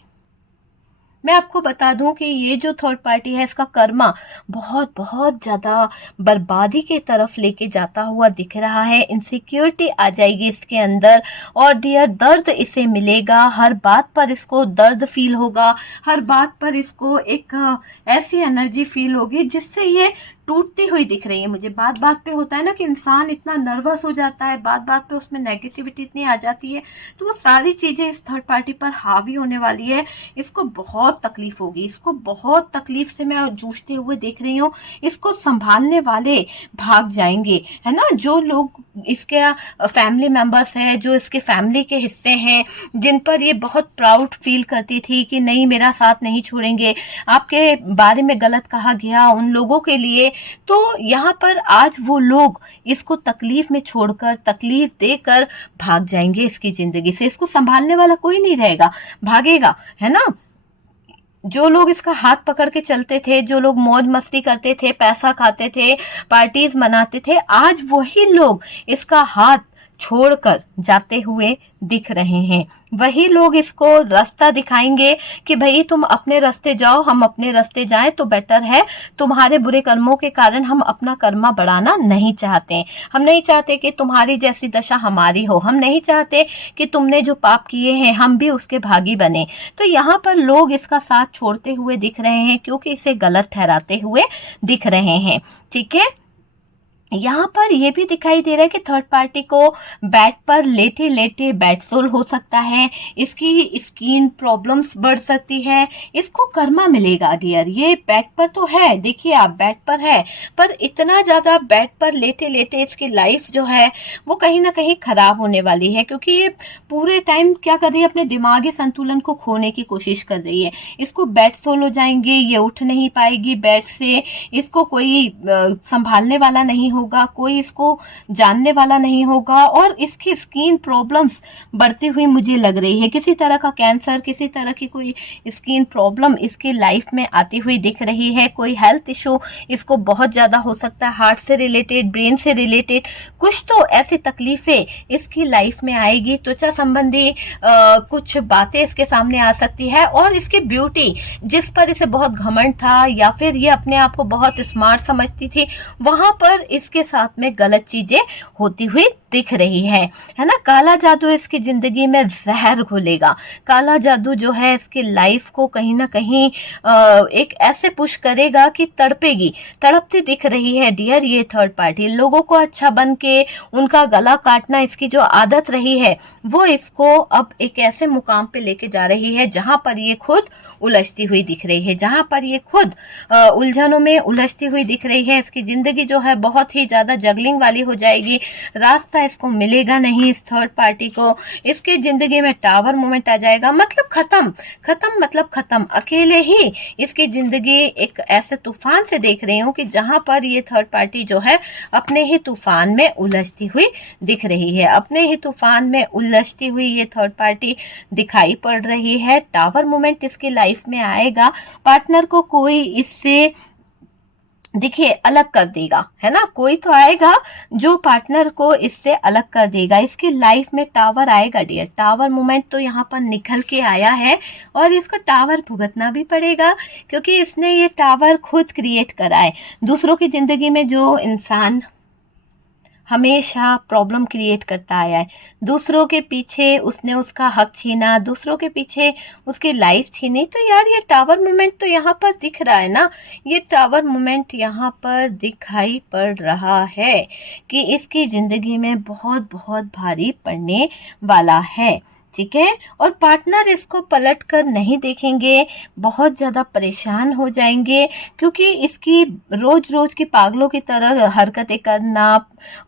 मैं आपको बता दूं कि ये जो थर्ड पार्टी है इसका कर्मा बहुत बहुत ज्यादा बर्बादी के तरफ लेके जाता हुआ दिख रहा है। इनसिक्योरिटी आ जाएगी इसके अंदर और डियर दर्द इसे मिलेगा। हर बात पर इसको दर्द फील होगा, हर बात पर इसको एक ऐसी एनर्जी फील होगी जिससे ये टूटती हुई दिख रही है। मुझे बात बात पे होता है ना कि इंसान इतना नर्वस हो जाता है, बात बात पे उसमें नेगेटिविटी इतनी आ जाती है, तो वो सारी चीजें इस थर्ड पार्टी पर हावी होने वाली है। इसको बहुत तकलीफ होगी, इसको बहुत तकलीफ से मैं जूझते हुए देख रही हूँ। इसको संभालने वाले भाग जाएंगे, है ना। जो लोग इसके फैमिली मेंबर्स हैं, जो इसके फैमिली के हिस्से हैं, जिन पर ये बहुत प्राउड फील करती थी कि नहीं मेरा साथ नहीं छोड़ेंगे, आपके बारे में गलत कहा गया, उन लोगों के लिए, तो यहाँ पर आज वो लोग इसको तकलीफ में छोड़कर, तकलीफ देकर भाग जाएंगे इसकी जिंदगी से। इसको संभालने वाला कोई नहीं रहेगा, भागेगा, है ना। जो लोग इसका हाथ पकड़ के चलते थे, जो लोग मौज मस्ती करते थे, पैसा खाते थे, पार्टीज मनाते थे, आज वही लोग इसका हाथ छोड़कर जाते हुए दिख रहे हैं। वही लोग इसको रास्ता दिखाएंगे कि भाई तुम अपने रास्ते जाओ, हम अपने रास्ते जाएं तो बेटर है। तुम्हारे बुरे कर्मों के कारण हम अपना कर्मा बढ़ाना नहीं चाहते। हम नहीं चाहते कि तुम्हारी जैसी दशा हमारी हो। हम नहीं चाहते कि तुमने जो पाप किए हैं हम भी उसके भागी बने। तो यहाँ पर लोग इसका साथ छोड़ते हुए दिख रहे हैं क्योंकि इसे गलत ठहराते हुए दिख रहे हैं। ठीक है। यहाँ पर यह भी दिखाई दे रहा है कि थर्ड पार्टी को बेड पर लेटे लेटे बेड सोल हो सकता है, इसकी स्किन प्रॉब्लम्स बढ़ सकती है, इसको कर्मा मिलेगा डियर। ये बेड पर तो है, देखिए आप बेड पर है, पर इतना ज्यादा बेड पर लेटे लेटे इसकी लाइफ जो है वो कहीं ना कहीं खराब होने वाली है, क्योंकि ये पूरे टाइम क्या कर रही है, अपने दिमागी संतुलन को खोने की कोशिश कर रही है। इसको बेड सोल हो जाएंगे, ये उठ नहीं पाएगी बेड से, इसको कोई संभालने वाला नहीं होगा, कोई इसको जानने वाला नहीं होगा, और इसकी स्किन प्रॉब्लम्स बढ़ती हुई मुझे लग रही है। किसी तरह का कैंसर, किसी तरह की कोई स्किन प्रॉब्लम इसकी लाइफ में आती हुई दिख रही है। कोई हेल्थ इशू इसको बहुत ज्यादा हो सकता है, हार्ट से रिलेटेड, ब्रेन से रिलेटेड, कुछ तो ऐसी तकलीफें इसकी लाइफ में आएगी। त्वचा संबंधी कुछ बातें इसके सामने आ सकती है, और इसकी ब्यूटी जिस पर इसे बहुत घमंड था या फिर ये अपने आप को बहुत स्मार्ट समझती थी, वहां पर इसके साथ में गलत चीजें होती हुई दिख रही है ना। काला जादू इसकी जिंदगी में जहर घोलेगा। काला जादू जो है इसकी लाइफ को कहीं ना कहीं एक ऐसे पुश करेगा कि तड़पेगी, तड़पती दिख रही है डियर ये थर्ड पार्टी। लोगों को अच्छा बन के उनका गला काटना इसकी जो आदत रही है वो इसको अब एक ऐसे मुकाम पे लेके जा रही है जहां पर ये खुद उलझती हुई दिख रही है, जहां पर ये खुद उलझनों में उलझती हुई दिख रही है। इसकी जिंदगी जो है बहुत ही ज्यादा जगलिंग वाली हो जाएगी, रास्ता इसको मिलेगा नहीं इस थर्ड पार्टी को। इसके जिंदगी में टावर मोमेंट आ जाएगा, मतलब खत्म, खत्म मतलब खत्म। अकेले ही इसकी जिंदगी एक ऐसे तूफान से देख रही हूँ कि जहां पर ये थर्ड पार्टी जो है अपने ही तूफान में उलझती हुई दिख रही है, अपने ही तूफान में उलझती हुई ये थर्ड पार्टी दिखाई पड़ रही है। टावर मोमेंट इसकी लाइफ में आएगा, पार्टनर को कोई इससे देखिए अलग कर देगा, है ना। कोई तो आएगा जो पार्टनर को इससे अलग कर देगा। इसकी लाइफ में टावर आएगा डियर, टावर मोमेंट तो यहाँ पर निकल के आया है, और इसको टावर भुगतना भी पड़ेगा क्योंकि इसने ये टावर खुद क्रिएट करा है। दूसरों की जिंदगी में जो इंसान हमेशा प्रॉब्लम क्रिएट करता आया है, दूसरों के पीछे उसने उसका हक छीना, दूसरों के पीछे उसकी लाइफ छीनी, तो यार ये टावर मोमेंट तो यहाँ पर दिख रहा है ना। ये टावर मोमेंट यहाँ पर दिखाई पड़ रहा है कि इसकी जिंदगी में बहुत बहुत भारी पड़ने वाला है। ठीक है। और पार्टनर इसको पलट कर नहीं देखेंगे, बहुत ज़्यादा परेशान हो जाएंगे, क्योंकि इसकी रोज रोज की पागलों की तरह हरकतें करना,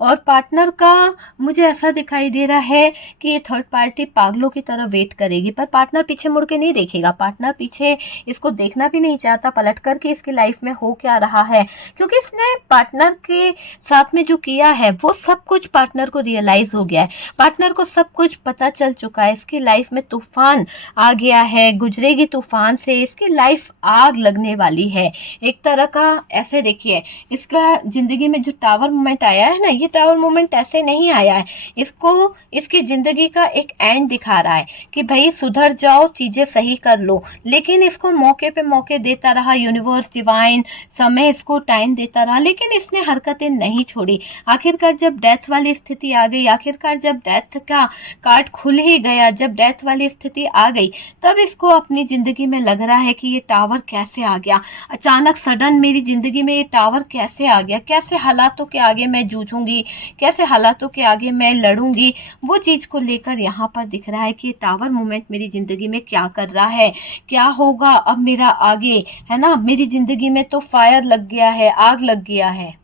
और पार्टनर का मुझे ऐसा दिखाई दे रहा है कि ये थर्ड पार्टी पागलों की तरह वेट करेगी, पर पार्टनर पीछे मुड़ के नहीं देखेगा, पार्टनर पीछे इसको देखना भी नहीं चाहता पलट कर कि इसकी लाइफ में हो क्या रहा है, क्योंकि इसने पार्टनर के साथ में जो किया है वो सब कुछ पार्टनर को रियलाइज हो गया है, पार्टनर को सब कुछ पता चल चुका है। इसकी लाइफ में तूफान आ गया है, गुजरेगी तूफान से, इसकी लाइफ आग लगने वाली है एक तरह का। ऐसे देखिए, इसका जिंदगी में जो टावर मोमेंट आया है ना, ये टावर मोमेंट ऐसे नहीं आया है, इसको इसकी जिंदगी का एक एंड दिखा रहा है कि भाई सुधर जाओ, चीजें सही कर लो। लेकिन इसको मौके पे मौके देता रहा यूनिवर्स, डिवाइन, समय इसको टाइम देता रहा, लेकिन इसने हरकतें नहीं छोड़ी। आखिरकार जब डेथ वाली स्थिति आ गई, आखिरकार जब डेथ का कार्ड खुल ही गया, जब डेथ वाली स्थिति आ गई, तब इसको अपनी जिंदगी में लग रहा है कि ये टावर कैसे आ गया, अचानक सडन मेरी जिंदगी में ये टावर कैसे आ गया, कैसे हालातों के आगे मैं जूझूंगी, कैसे हालातों के आगे मैं लड़ूंगी, वो चीज को लेकर यहाँ पर दिख रहा है कि ये टावर मोमेंट मेरी जिंदगी में क्या कर रहा है, क्या होगा अब मेरा आगे, है ना। मेरी जिंदगी में तो फायर लग गया है, आग लग गया है।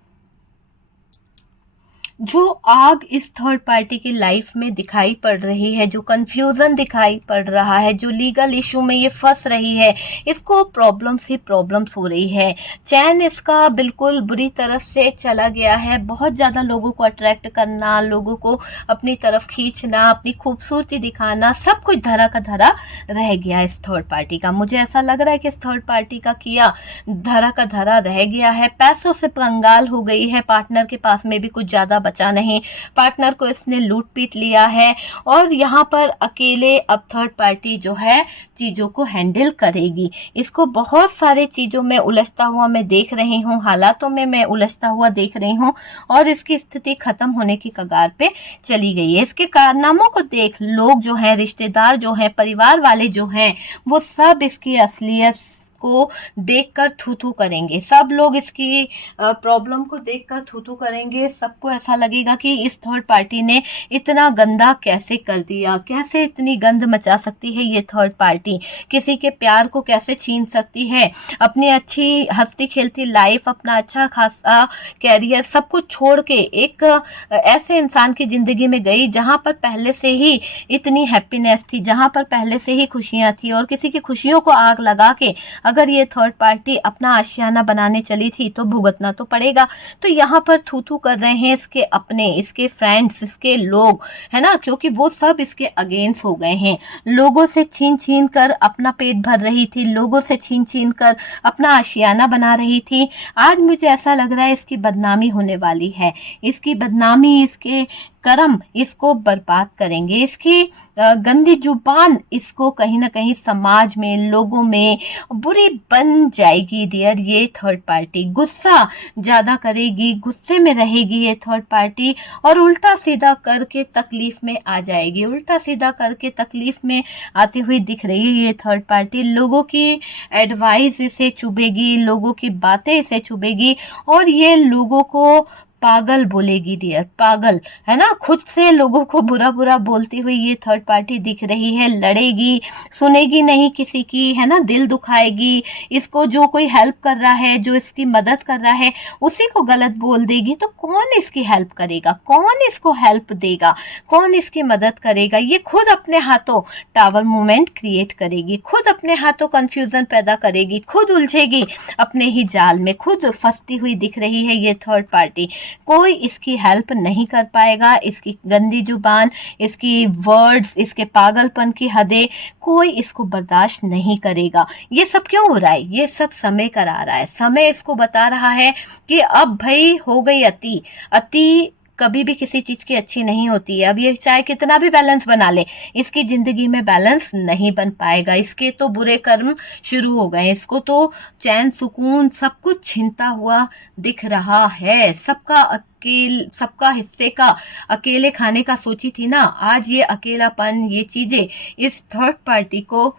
जो आग इस थर्ड पार्टी की लाइफ में दिखाई पड़ रही है, जो कंफ्यूजन दिखाई पड़ रहा है, जो लीगल इशू में ये फंस रही है, इसको प्रॉब्लम्स ही प्रॉब्लम्स हो रही है। चैन इसका बिल्कुल बुरी तरह से चला गया है। बहुत ज्यादा लोगों को अट्रैक्ट करना, लोगों को अपनी तरफ खींचना, अपनी खूबसूरती दिखाना, सब कुछ धरा का धरा रह गया इस थर्ड पार्टी का। मुझे ऐसा लग रहा है कि इस थर्ड पार्टी का किया धरा का धरा रह गया है, पैसों से कंगाल हो गई है, पार्टनर के पास में भी कुछ ज्यादा बचा नहीं, पार्टनर को इसने लूट पीट लिया है, और यहाँ पर अकेले अब थर्ड पार्टी जो है चीजों को हैंडल करेगी। इसको बहुत सारे चीजों में उलझता हुआ मैं देख रही हूँ, हालातों में मैं उलझता हुआ देख रही हूँ, और इसकी स्थिति खत्म होने की कगार पे चली गई है। इसके कारनामों को देख लोग जो हैं, रिश्तेदार जो हैं, परिवार वाले जो हैं, वो सब इसकी असलियत को देखकर थू थू करेंगे। सब लोग इसकी प्रॉब्लम को देखकर थू थू करेंगे। सबको ऐसा लगेगा कि इस थर्ड पार्टी ने इतना गंदा कैसे कर दिया, कैसे इतनी गंद मचा सकती है ये थर्ड पार्टी, किसी के प्यार को कैसे छीन सकती है, अपनी अच्छी हंसती खेलती लाइफ, अपना अच्छा खासा कैरियर, सब कुछ छोड़ के एक ऐसे इंसान की जिंदगी में गई जहां पर पहले से ही इतनी हैप्पीनेस थी, जहां पर पहले से ही खुशियां थी, और किसी की खुशियों को आग लगा के अगर ये थर्ड पार्टी अपना आशियाना बनाने चली थी तो भुगतना तो पड़ेगा। तो यहाँ पर थू थू कर रहे हैं इसके अपने, इसके फ्रेंड्स, इसके लोग, है ना, क्योंकि वो सब इसके अगेंस्ट हो गए हैं। लोगों से छीन छीन कर अपना पेट भर रही थी, लोगों से छीन छीन कर अपना आशियाना बना रही थी। आज मुझे ऐसा लग रहा है इसकी बदनामी होने वाली है, इसकी बदनामी, इसके कर्म इसको बर्बाद करेंगे, इसकी गंदी जुबान इसको कहीं ना कहीं समाज में, लोगों में बुरी बन जाएगी डियर। ये थर्ड पार्टी गुस्सा ज्यादा करेगी, गुस्से में रहेगी ये थर्ड पार्टी, और उल्टा सीधा करके तकलीफ में आ जाएगी, उल्टा सीधा करके तकलीफ में आती हुई दिख रही है ये थर्ड पार्टी। लोगों की एडवाइस इसे चुभेगी, लोगों की बातें इसे चुभेगी, और ये लोगों को पागल बोलेगी डियर, पागल, है ना। खुद से लोगों को बुरा बुरा बोलती हुई ये थर्ड पार्टी दिख रही है। लड़ेगी, सुनेगी नहीं किसी की, है ना, दिल दुखाएगी, इसको जो कोई हेल्प कर रहा है, जो इसकी मदद कर रहा है, उसी को गलत बोल देगी। तो कौन इसकी हेल्प करेगा, कौन इसको हेल्प देगा, कौन इसकी मदद करेगा? ये खुद अपने हाथों टावर मूवमेंट क्रिएट करेगी, खुद अपने हाथों कंफ्यूजन पैदा करेगी, खुद उलझेगी अपने ही जाल में, खुद फंसती हुई दिख रही है ये थर्ड पार्टी। कोई इसकी हेल्प नहीं कर पाएगा। इसकी गंदी जुबान, इसकी वर्ड्स, इसके पागलपन की हदें, कोई इसको बर्दाश्त नहीं करेगा। ये सब क्यों हो रहा है? ये सब समय करा रहा है। समय इसको बता रहा है कि अब भाई हो गई अति। अति कभी भी किसी चीज की अच्छी नहीं होती है। अब ये चाहे कितना भी बैलेंस बना ले, इसकी जिंदगी में बैलेंस नहीं बन पाएगा। इसके तो बुरे कर्म शुरू हो गए, इसको तो चैन सुकून सब कुछ छीनता हुआ दिख रहा है। सबका हिस्से का अकेले खाने का सोची थी ना, आज ये अकेलापन, ये चीजें इस थर्ड पार्टी को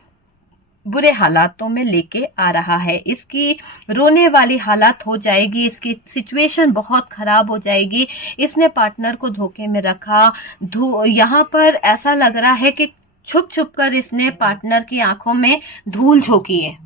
बुरे हालातों में लेके आ रहा है। इसकी रोने वाली हालात हो जाएगी, इसकी सिचुएशन बहुत खराब हो जाएगी। इसने पार्टनर को धोखे में रखा। यहाँ पर ऐसा लग रहा है कि छुप छुप कर इसने पार्टनर की आंखों में धूल झोंकी है।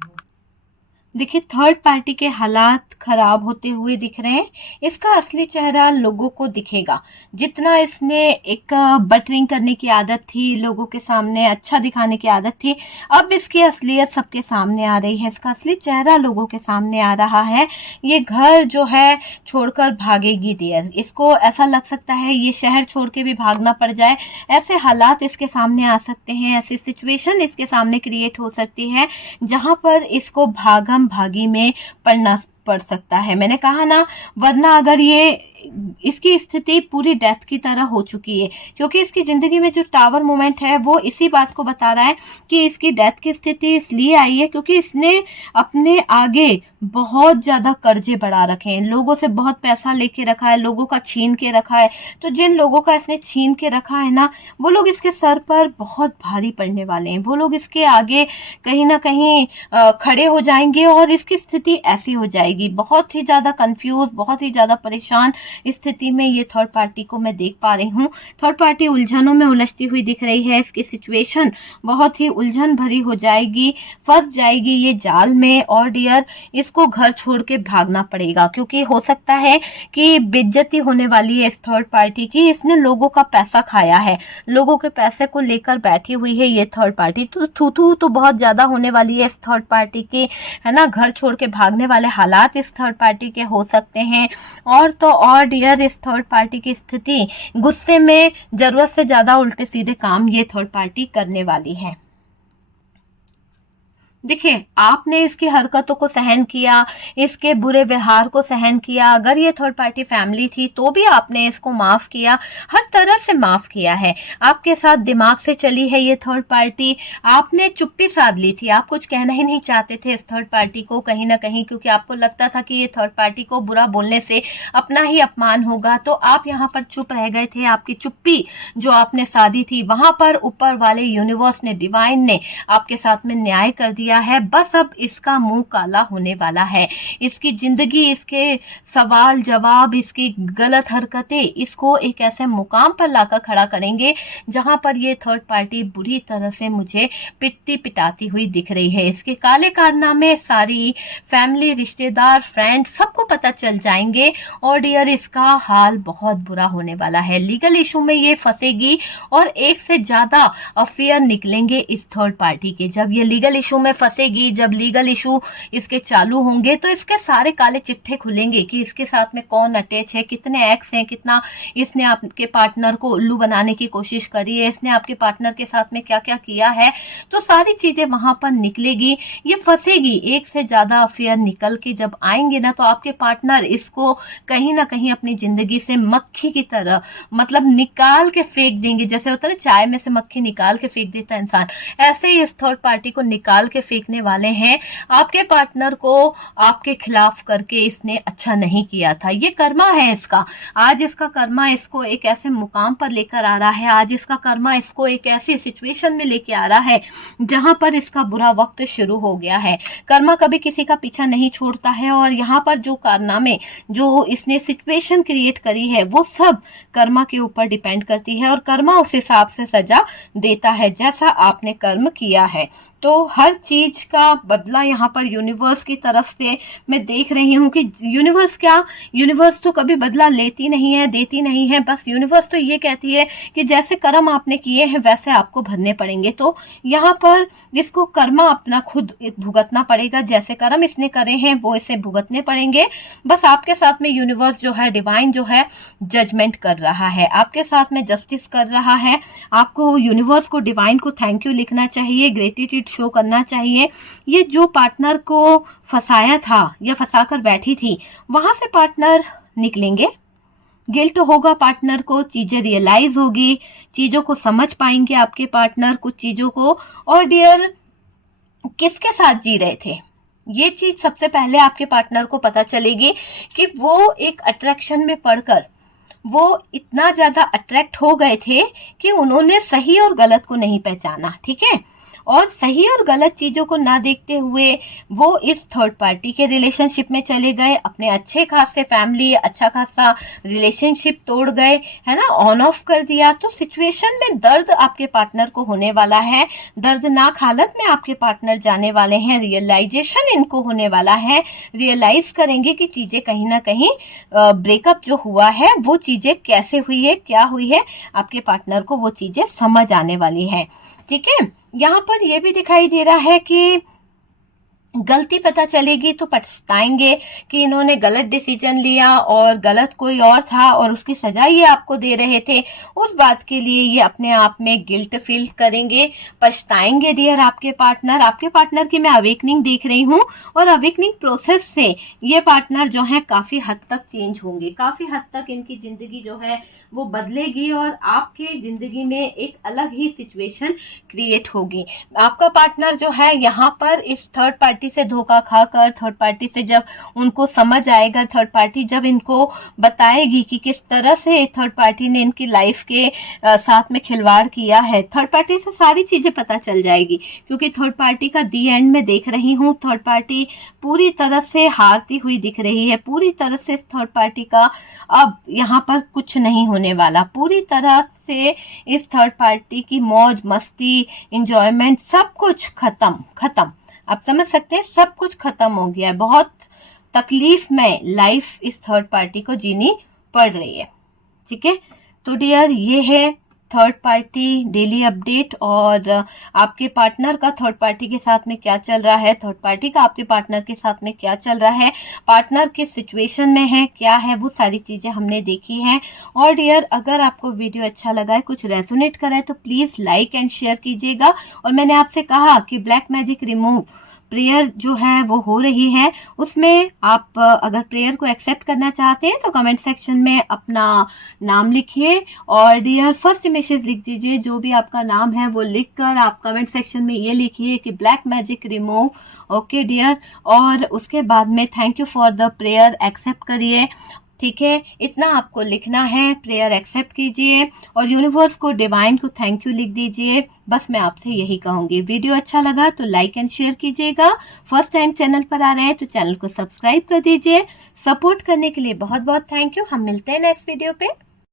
देखिए थर्ड पार्टी के हालात खराब होते हुए दिख रहे हैं। इसका असली चेहरा लोगों को दिखेगा। जितना इसने एक बटरिंग करने की आदत थी, लोगों के सामने अच्छा दिखाने की आदत थी, अब इसकी असलियत सबके सामने आ रही है। इसका असली चेहरा लोगों के सामने आ रहा है। ये घर जो है छोड़कर भागेगी डियर। इसको ऐसा लग सकता है ये शहर छोड़ के भी भागना पड़ जाए। ऐसे हालात इसके सामने आ सकते हैं, ऐसी सिचुएशन इसके सामने क्रिएट हो सकती है जहां पर इसको भागम भागी में पड़ना पड़ सकता है। मैंने कहा ना, वरना अगर ये इसकी स्थिति पूरी डेथ की तरह हो चुकी है, क्योंकि इसकी जिंदगी में जो टावर मोमेंट है वो इसी बात को बता रहा है कि इसकी डेथ की स्थिति इसलिए आई है क्योंकि इसने अपने आगे बहुत ज्यादा कर्जे बढ़ा रखे हैं, लोगों से बहुत पैसा लेके रखा है, लोगों का छीन के रखा है। तो जिन लोगों का इसने छीन के रखा है ना, वो लोग इसके सर पर बहुत भारी पड़ने वाले हैं। वो लोग इसके आगे कहीं ना कहीं खड़े हो जाएंगे और इसकी स्थिति ऐसी हो जाएगी, बहुत ही ज्यादा कंफ्यूज, बहुत ही ज्यादा परेशान स्थिति में ये थर्ड पार्टी को मैं देख पा रही हूँ। थर्ड पार्टी उलझनों में उलझती हुई दिख रही है। इसकी सिचुएशन बहुत ही उलझन भरी हो जाएगी, फंस जाएगी ये जाल में। और डियर इसको घर छोड़ के भागना पड़ेगा, क्योंकि हो सकता है कि बेइज्जती होने वाली है इस थर्ड पार्टी की। इसने लोगों का पैसा खाया है, लोगों के पैसे को लेकर बैठी हुई है ये थर्ड पार्टी। तो थू तो बहुत ज्यादा होने वाली है इस थर्ड पार्टी की, है ना। घर छोड़ के भागने वाले हालात इस थर्ड पार्टी के हो सकते हैं। और तो और डियर इस थर्ड पार्टी की स्थिति, गुस्से में जरूरत से ज्यादा उल्टे सीधे काम ये थर्ड पार्टी करने वाली है। देखिए आपने इसकी हरकतों को सहन किया, इसके बुरे व्यवहार को सहन किया। अगर ये थर्ड पार्टी फैमिली थी तो भी आपने इसको माफ किया, हर तरह से माफ किया है। आपके साथ दिमाग से चली है ये थर्ड पार्टी। आपने चुप्पी साध ली थी, आप कुछ कहना ही नहीं चाहते थे इस थर्ड पार्टी को कहीं ना कहीं, क्योंकि आपको लगता था कि ये थर्ड पार्टी को बुरा बोलने से अपना ही अपमान होगा। तो आप यहाँ पर चुप रह गए थे। आपकी चुप्पी जो आपने साधी थी, वहां पर ऊपर वाले यूनिवर्स ने, डिवाइन ने आपके साथ में न्याय कर दिया है। बस अब इसका मुंह काला होने वाला है। इसकी जिंदगी, इसके सवाल जवाब, इसकी गलत हरकतें इसको एक ऐसे मुकाम पर लाकर खड़ा करेंगे जहां पर ये थर्ड पार्टी बुरी तरह से मुझे पिटती पिटाती हुई दिख रही है। इसके काले कारनामे सारी फैमिली, रिश्तेदार, फ्रेंड सबको पता चल जाएंगे और डियर इसका हाल बहुत बुरा होने वाला है। लीगल इशू में ये फंसेगी और एक से ज्यादा अफेयर निकलेंगे इस थर्ड पार्टी के। जब ये लीगल इशू में फंसेगी, जब लीगल इशू इसके चालू होंगे, तो इसके सारे काले चिट्ठे खुलेंगे कि इसके साथ में कौन अटैच है, कितने एक्स हैं, कितना इसने आपके पार्टनर को उल्लू बनाने की कोशिश करी है, इसने आपके पार्टनर के साथ में क्या क्या किया है। तो सारी चीजें वहां पर निकलेगी, ये फंसेगी। एक से ज्यादा अफेयर निकल के जब आएंगे ना, तो आपके पार्टनर इसको कहीं ना कहीं अपनी जिंदगी से मक्खी की तरह, मतलब निकाल के फेंक देंगे। जैसे होता है ना, चाय में से मक्खी निकाल के फेंक देता है इंसान, ऐसे ही इस थर्ड पार्टी को निकाल के फेंकने वाले हैं। आपके पार्टनर को आपके खिलाफ करके इसने अच्छा नहीं किया था। ये कर्मा है इसका। आज इसका कर्मा इसको एक ऐसे मुकाम पर लेकर आ रहा है, आज इसका कर्मा इसको एक ऐसी सिचुएशन में लेके आ रहा है जहां पर इसका बुरा वक्त शुरू हो गया है। कर्मा कभी किसी का पीछा नहीं छोड़ता है और यहाँ पर जो कारनामे, जो इसने सिचुएशन क्रिएट करी है, वो सब कर्मा के ऊपर डिपेंड करती है और कर्मा उस हिसाब से सजा देता है जैसा आपने कर्म किया है। तो हर चीज का बदला यहाँ पर यूनिवर्स की तरफ से मैं देख रही हूँ कि यूनिवर्स क्या, यूनिवर्स तो कभी बदला लेती नहीं है, देती नहीं है। बस यूनिवर्स तो ये कहती है कि जैसे कर्म आपने किए हैं वैसे आपको भरने पड़ेंगे। तो यहाँ पर इसको कर्मा अपना खुद भुगतना पड़ेगा। जैसे कर्म इसने करे हैं वो इसे भुगतने पड़ेंगे। बस आपके साथ में यूनिवर्स जो है, डिवाइन जो है, जजमेंट कर रहा है, आपके साथ में जस्टिस कर रहा है। आपको यूनिवर्स को, डिवाइन को थैंक यू लिखना चाहिए, ग्रेटिट्यूड शो करना चाहिए। ये जो पार्टनर को फंसाया था या फंसा कर बैठी थी, वहां से पार्टनर निकलेंगे। गिल्ट होगा पार्टनर को, चीजें रियलाइज होगी, चीजों को समझ पाएंगे आपके पार्टनर कुछ चीजों को। और डियर किसके साथ जी रहे थे, ये चीज सबसे पहले आपके पार्टनर को पता चलेगी कि वो एक अट्रैक्शन में पड़कर वो इतना ज्यादा अट्रैक्ट हो गए थे कि उन्होंने सही और गलत को नहीं पहचाना। ठीक है, और सही और गलत चीजों को ना देखते हुए वो इस थर्ड पार्टी के रिलेशनशिप में चले गए, अपने अच्छे खासे फैमिली अच्छा खासा रिलेशनशिप तोड़ गए, है ना, ऑन ऑफ कर दिया। तो सिचुएशन में दर्द आपके पार्टनर को होने वाला है, दर्दनाक हालत में आपके पार्टनर जाने वाले हैं, रियलाइजेशन इनको होने वाला है, रियलाइज करेंगे कि चीजें कहीं ना कहीं ब्रेकअप जो हुआ है वो चीजें कैसे हुई है, क्या हुई है, आपके पार्टनर को वो चीजें समझ आने वाली है। ठीक है, यहाँ पर ये भी दिखाई दे रहा है कि गलती पता चलेगी तो पछताएंगे कि इन्होंने गलत डिसीजन लिया और गलत कोई और था और उसकी सजा ये आपको दे रहे थे। उस बात के लिए ये अपने आप में गिल्ट फील करेंगे, पछताएंगे डियर आपके पार्टनर की मैं अवेकनिंग देख रही हूँ और अवेकनिंग प्रोसेस से ये पार्टनर जो है काफी हद तक चेंज होंगे, काफी हद तक इनकी जिंदगी जो है वो बदलेगी और आपके जिंदगी में एक अलग ही सिचुएशन क्रिएट होगी। आपका पार्टनर जो है यहाँ पर इस थर्ड पार्टी से धोखा खाकर, थर्ड पार्टी से जब उनको समझ आएगा, थर्ड पार्टी जब इनको बताएगी कि किस तरह से थर्ड पार्टी ने इनकी लाइफ के साथ में खिलवाड़ किया है, थर्ड पार्टी से सारी चीजें पता चल जाएगी। क्योंकि थर्ड पार्टी का दी एंड में देख रही हूँ, थर्ड पार्टी पूरी तरह से हारती हुई दिख रही है, पूरी तरह से थर्ड पार्टी का अब यहाँ पर कुछ नहीं होने वाला, पूरी तरह से इस थर्ड पार्टी की मौज मस्ती एंजॉयमेंट सब कुछ खत्म। आप समझ सकते हैं, सब कुछ खत्म हो गया है। बहुत तकलीफ में लाइफ इस थर्ड पार्टी को जीनी पड़ रही है। ठीक है, तो डियर ये है थर्ड पार्टी डेली अपडेट और आपके पार्टनर का थर्ड पार्टी के साथ में क्या चल रहा है, थर्ड पार्टी का आपके पार्टनर के साथ में क्या चल रहा है, पार्टनर किस सिचुएशन में है, क्या है, वो सारी चीजें हमने देखी हैं। और डियर अगर आपको वीडियो अच्छा लगा है, कुछ रेजोनेट करा है तो प्लीज लाइक एंड शेयर कीजिएगा। और मैंने आपसे कहा कि ब्लैक मैजिक रिमूव प्रेयर जो है वो हो रही है, उसमें आप अगर प्रेयर को एक्सेप्ट करना चाहते हैं तो कमेंट सेक्शन में अपना नाम लिखिए और डियर फर्स्ट मैसेज लिख दीजिए, जो भी आपका नाम है वो लिखकर आप कमेंट सेक्शन में ये लिखिए कि black magic remove. Okay dear, और उसके बाद में thank you for the prayer accept करिए। ठीक है, इतना आपको लिखना है, प्रेयर एक्सेप्ट कीजिए और यूनिवर्स को, डिवाइन को थैंक यू लिख दीजिए। बस मैं आपसे यही कहूंगी। वीडियो अच्छा लगा तो लाइक एंड शेयर कीजिएगा। फर्स्ट टाइम चैनल पर आ रहे हैं तो चैनल को सब्सक्राइब कर दीजिए। सपोर्ट करने के लिए बहुत बहुत थैंक यू। हम मिलते हैं नेक्स्ट वीडियो पे।